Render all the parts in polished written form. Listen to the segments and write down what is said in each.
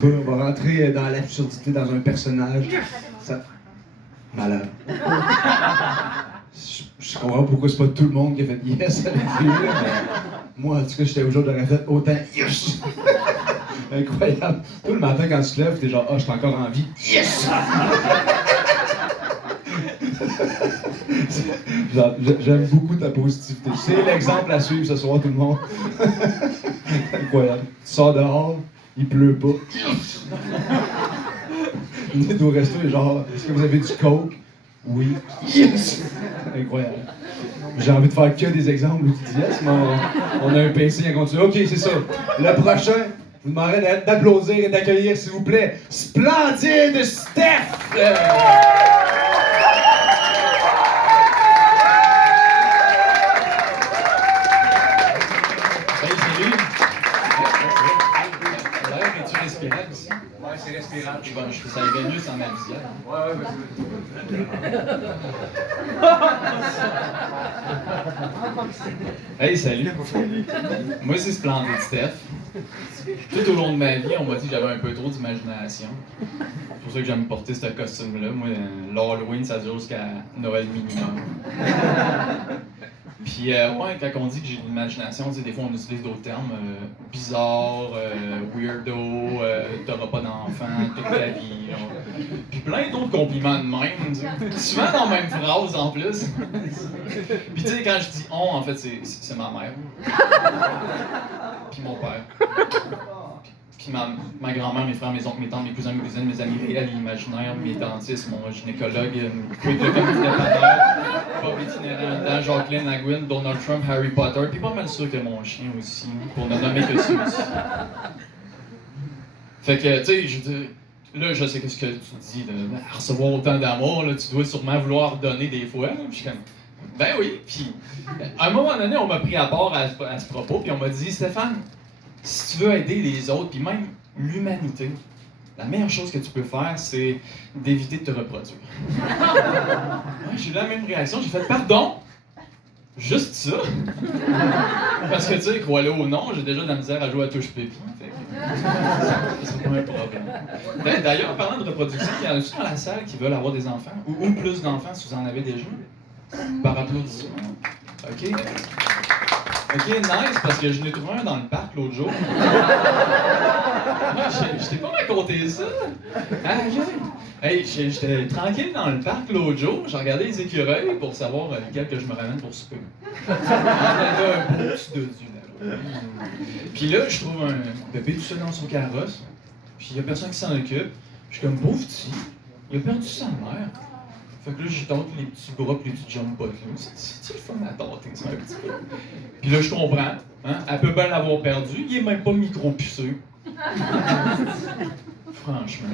On va rentrer dans l'absurdité, dans un personnage. Ça... Malade. Je comprends pourquoi c'est pas tout le monde qui a fait yes avec lui, mais moi, en tout cas, j'étais au jour j'aurais fait autant yes! Incroyable. Tout le matin, quand tu te lèves, t'es genre, je suis encore en vie. Yes! J'aime beaucoup ta positivité. C'est l'exemple à suivre ce soir, tout le monde. Incroyable. Tu sors dehors, il pleut pas. Venez au resto et genre, est-ce que vous avez du coke? Oui. Yes! Incroyable. J'ai envie de faire que des exemples où tu dis yes, mais on a un pacing à continuer. Ok, c'est ça. Le prochain, je vous demanderai d'applaudir et d'accueillir, s'il vous plaît, Splendide Steph! Ouais, c'est respirable. Ça irait mieux sans ma visière. Ouais, vas-y. Hey, salut. Moi, c'est Splendide Steph. Tout au long de ma vie, on m'a dit que j'avais un peu trop d'imagination. C'est pour ça que j'aime porter ce costume-là. Moi, l'Halloween, ça dure jusqu'à Noël minimum. Puis, ouais, quand on dit que j'ai de l'imagination, tu sais, des fois on utilise d'autres termes bizarre, weirdo, t'auras pas d'enfant toute ta vie. Genre. Puis plein d'autres compliments de même, tu sais. Souvent dans la même phrase en plus. Puis, tu sais, quand je dis on, en fait, c'est ma mère. Puis mon père. Puis ma grand-mère, mes frères, mes oncles, mes tantes, mes cousins, mes cousines, mes amis réels et imaginaires, mes dentistes, mon gynécologue, quick le communicateur, Bob itinérant, Jacqueline, Agwin, Donald Trump, Harry Potter, puis pas mal sûr que mon chien aussi, pour ne nommer que ceux-ci. Fait que, tu sais, je dis, là, je sais ce que tu dis, là, à recevoir autant d'amour, là, tu dois sûrement vouloir donner des fois, là, puis je suis comme, ben oui, puis à un moment donné, on m'a pris à part à ce propos, puis on m'a dit, Stéphane, si tu veux aider les autres, puis même l'humanité, la meilleure chose que tu peux faire, c'est d'éviter de te reproduire. Ouais, j'ai eu la même réaction, j'ai fait « Pardon? Juste ça? » Parce que, tu sais, crois-le ou non, j'ai déjà de la misère à jouer à touche-pépi. C'est pas un problème. D'ailleurs, parlant de reproduction, il y en a-tu dans la salle qui veulent avoir des enfants? Ou plus d'enfants si vous en avez déjà? Par applaudissement. OK. Ok, nice, parce que je n'ai trouvé un dans le parc l'autre jour. Je t'ai pas raconté ça. Hey, j'étais tranquille dans le parc l'autre jour, j'ai regardé les écureuils pour savoir lesquels que je me ramène pour souper. Il y avait un beau petit dodu là. Puis là, je trouve un bébé tout seul dans son carrosse, puis il y a personne qui s'en occupe. Je suis comme, pauvre petit, il a perdu sa mère. Fait que là, je tente les petits bras pis les petites jambes pas là. C'est le fun à tenter, ça, un petit peu. Puis là, je comprends. Hein? Elle peut bien l'avoir perdu. Il est même pas micro-puceux. Franchement.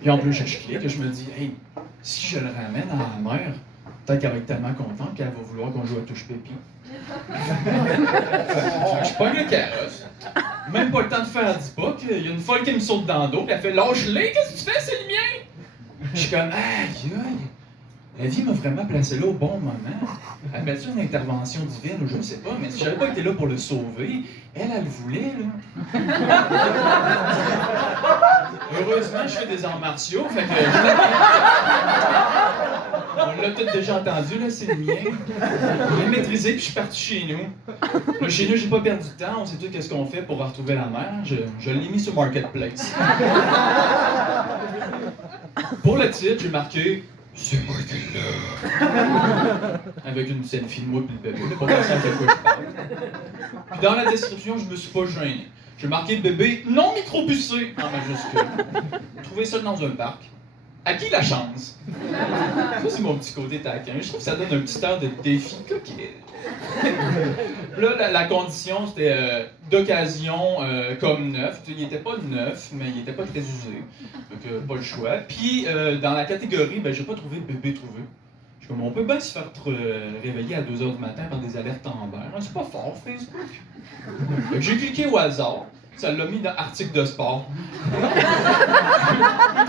Puis en plus, je clique et je me dis, hey, si je le ramène à la mère, peut-être qu'elle va être tellement contente qu'elle va vouloir qu'on joue à touche-pépi. Je pogne le carrosse. Même pas le temps de faire 10 pas. Il y a une folle qui me saute dans le dos. Puis elle fait, lâche-les, qu'est-ce que tu fais, c'est le mien? Je suis comme, aïe, aïe. La vie m'a vraiment placé là au bon moment. Elle m'a dit une intervention divine, ou je ne sais pas, mais si j'avais pas été là pour le sauver, elle le voulait, là. Heureusement, je fais des arts martiaux, fait que... On l'a peut-être déjà entendu, là, c'est le mien. Je l'ai maîtrisé, puis je suis parti chez nous. Là, chez nous, j'ai pas perdu de temps, on sait tout qu'est-ce qu'on fait pour retrouver la mère. Je l'ai mis sur Marketplace. Pour le titre, j'ai marqué... C'est moi qui l'ai là. Avec une selfie de moi et le bébé. Pas personne de quoi je parle. Puis dans la description, je me suis pas gêné. J'ai marqué bébé non micro-pucé en majuscule. Trouvez ça dans un parc. À qui la chance? Ça, c'est mon petit côté taquin. Je trouve que ça donne un petit air de défi coquet. Là, la condition, c'était d'occasion comme neuf. Il était pas neuf, mais il était pas très usé. Donc, pas le choix. Puis, dans la catégorie, ben, j'ai pas trouvé bébé trouvé. Je suis comme, on peut bien se faire réveiller à 2h du matin par des alertes en vert. C'est pas fort, Facebook. Donc, j'ai cliqué au hasard. Ça l'a mis dans article de sport. J'ai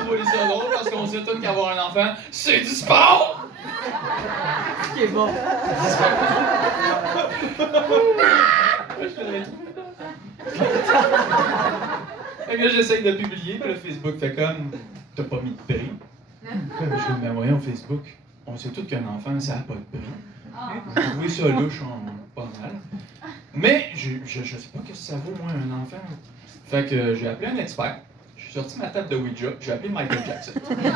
trouvé ça drôle parce qu'on sait tous qu'avoir un enfant, c'est du sport! Ce qui est bon. Fait que là, j'essaye de publier, puis là, Facebook fait comme, t'as pas mis de prix. Je dis, mais voyons, Facebook, on sait tous qu'un enfant, ça n'a pas de prix. J'ai trouvé ça louche pas mal. Mais je sais pas ce que ça vaut, moi, un enfant. Fait que j'ai appelé un expert. J'ai sorti ma table de Ouija, j'ai appelé Michael Jackson. Michael,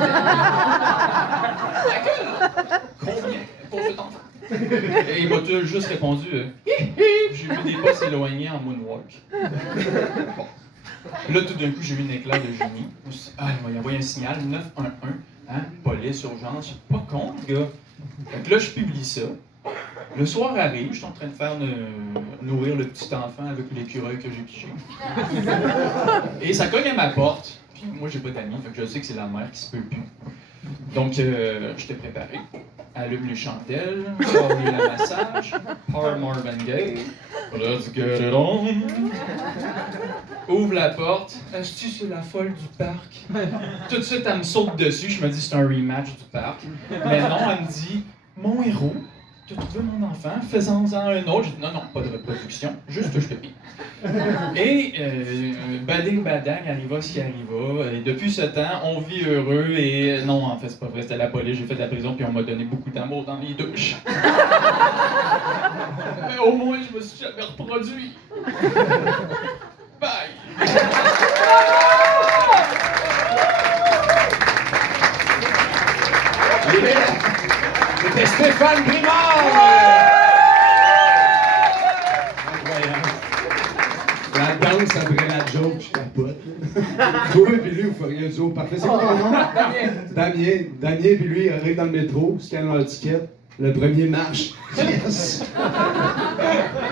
combien pour cet enfant? Et il m'a juste répondu j'ai vu des pas s'éloigner en moonwalk. Bon. Là, tout d'un coup, j'ai eu un éclat de génie. Je me suis dit, il m'a envoyé un signal 911, hein, police, urgence. C'est pas con, le gars. Fait que là, je publie ça. Le soir arrive, je suis en train de faire nourrir le petit enfant avec l'écureuil que j'ai piché. Et ça cogne à ma porte. Puis moi, j'ai pas d'amis, fait que je sais que c'est la mère qui se peut plus. Donc, j'étais préparé. Allume les chandelles, sors le massage, part Marvin Gaye, let's get it on. Ouvre la porte, est-ce que c'est la folle du parc? Tout de suite, elle me saute dessus, je me dis c'est un rematch du parc. Mais non, elle me dit, mon héros, t'as trouvé mon enfant, fais-en un autre. Je dis non, pas de reproduction, juste je te pille. Et bading badang, arriva ce qui arriva. Et depuis ce temps, on vit heureux et non, en fait, c'est pas vrai, c'était la police, j'ai fait de la prison puis on m'a donné beaucoup d'amour dans les douches. Mais au moins, je me suis jamais reproduit. Bye! C'était Stéphane Brimard! Incroyable. La danse après la joke, je capote. Toi et puis lui, vous feriez un duo parfait. C'est quoi ton nom? Damien. Damien puis lui, il arrive dans le métro, scanne leur ticket. Le premier marche. Yes!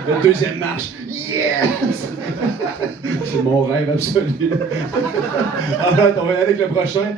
Le deuxième marche. Yes! C'est mon rêve absolu. En fait, on va y aller avec le prochain.